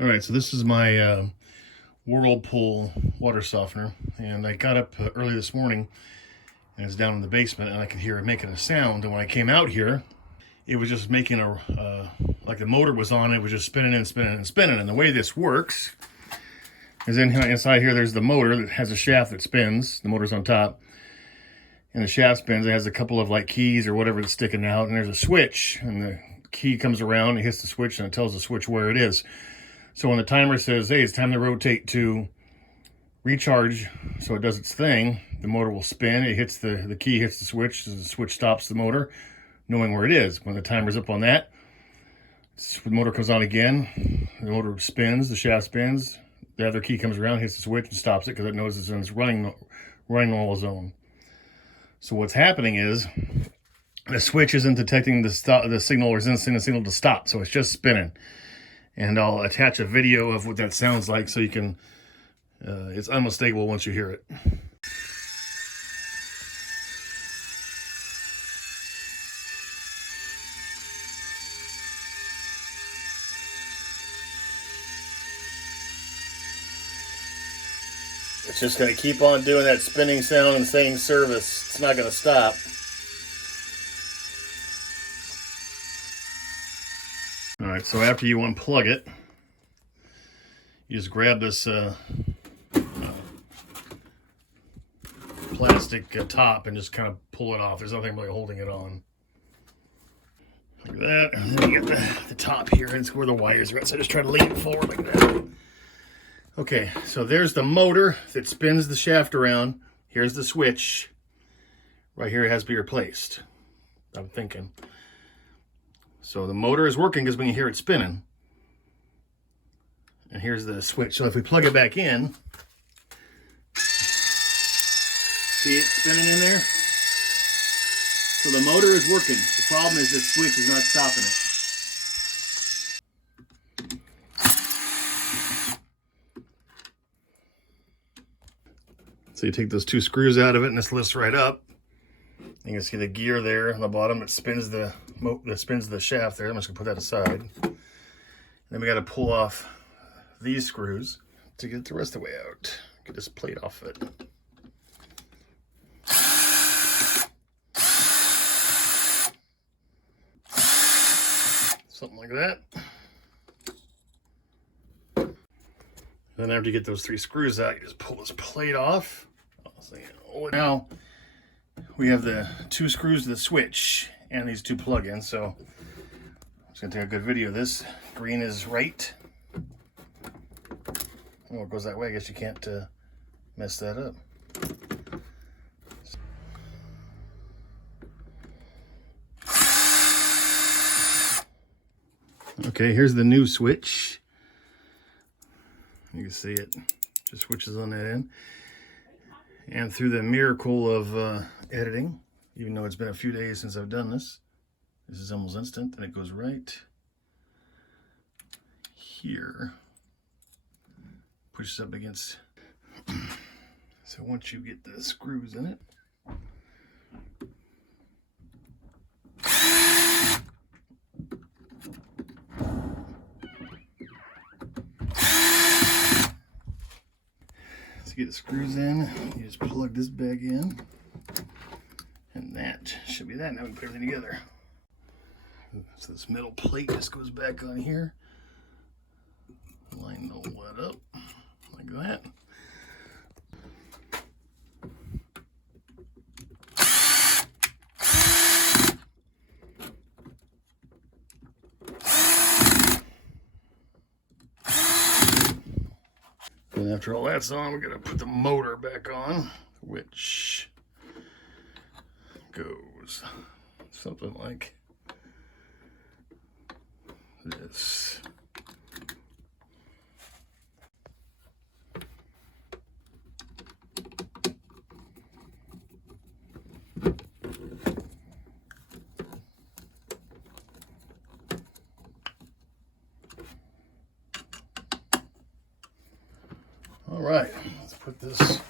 All right, so this is my Whirlpool Water Softener, and I got up early this morning, and it's down in the basement, and I could hear it making a sound. And when I came out here, it was just making a like the motor was on. It was just spinning and spinning and spinning. And the way this works is inside here. There's the motor that has a shaft that spins. The motor's on top, and the shaft spins. It has a couple of like keys or whatever that's sticking out, and there's a switch, and the key comes around. It hits the switch, and it tells the switch where it is. So when the timer says, hey, it's time to rotate to recharge, so it does its thing, the motor will spin. It hits the key hits the switch stops the motor, knowing where it is. When the timer's up on that, the motor comes on again, the motor spins, the shaft spins, the other key comes around, hits the switch, and stops it because it knows it's in its running normal zone. So what's happening is the switch isn't detecting the signal or isn't sending the signal to stop, so it's just spinning. And I'll attach a video of what that sounds like so you can, it's unmistakable once you hear it. It's just going to keep on doing that spinning sound and saying service. It's not going to stop. All right, so after you unplug it, you just grab this plastic top and just kind of pull it off. There's nothing really holding it on. Like that, and then you get the top here, and it's where the wires are at, so I just try to lean it forward like that. Okay, so there's the motor that spins the shaft around. Here's the switch. Right here it has to be replaced, I'm thinking. So the motor is working because we can hear it spinning. And here's the switch. So if we plug it back in, see it spinning in there? So the motor is working. The problem is this switch is not stopping it. So you take those two screws out of it and this lifts right up. You can see the gear there on the bottom. It spins the shaft there. I'm just gonna put that aside. Then we got to pull off these screws to get the rest of the way out. Get this plate off it. Something like that. Then after you get those three screws out, you just pull this plate off. Now we have the two screws to the switch and these two plug-ins, so I'm just gonna take a good video of this. Green is right. Oh, it goes that way. I guess you can't mess that up. Okay, here's the new switch. You can see it just switches on that end. And through the miracle of editing, even though it's been a few days since I've done this, this is almost instant, and it goes right here. Pushes up against. So once you get the screws in it, to get the screws in, you just plug this back in, and that should be that. Now we can put everything together. So this metal plate just goes back on here. Line the lead up like that. And after all that's on, we're gonna put the motor back on, which goes something like this. All right, let's put this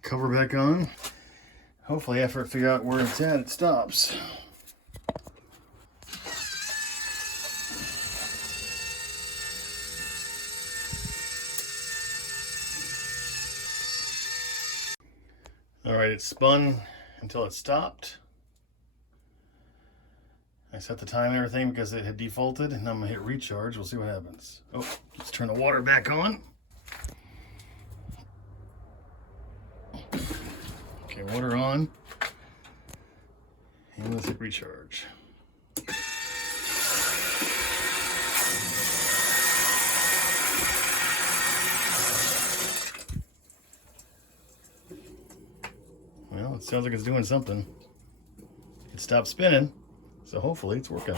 cover back on. Hopefully after I figure out where it's at, it stops. All right, it spun until it stopped. I set the time and everything because it had defaulted, and I'm gonna hit recharge. We'll see what happens. Oh, let's turn the water back on. Okay, water on. And let's hit recharge. Well, it sounds like it's doing something. It stopped spinning, so hopefully it's working.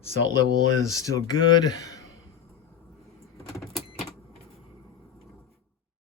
Salt level is still good.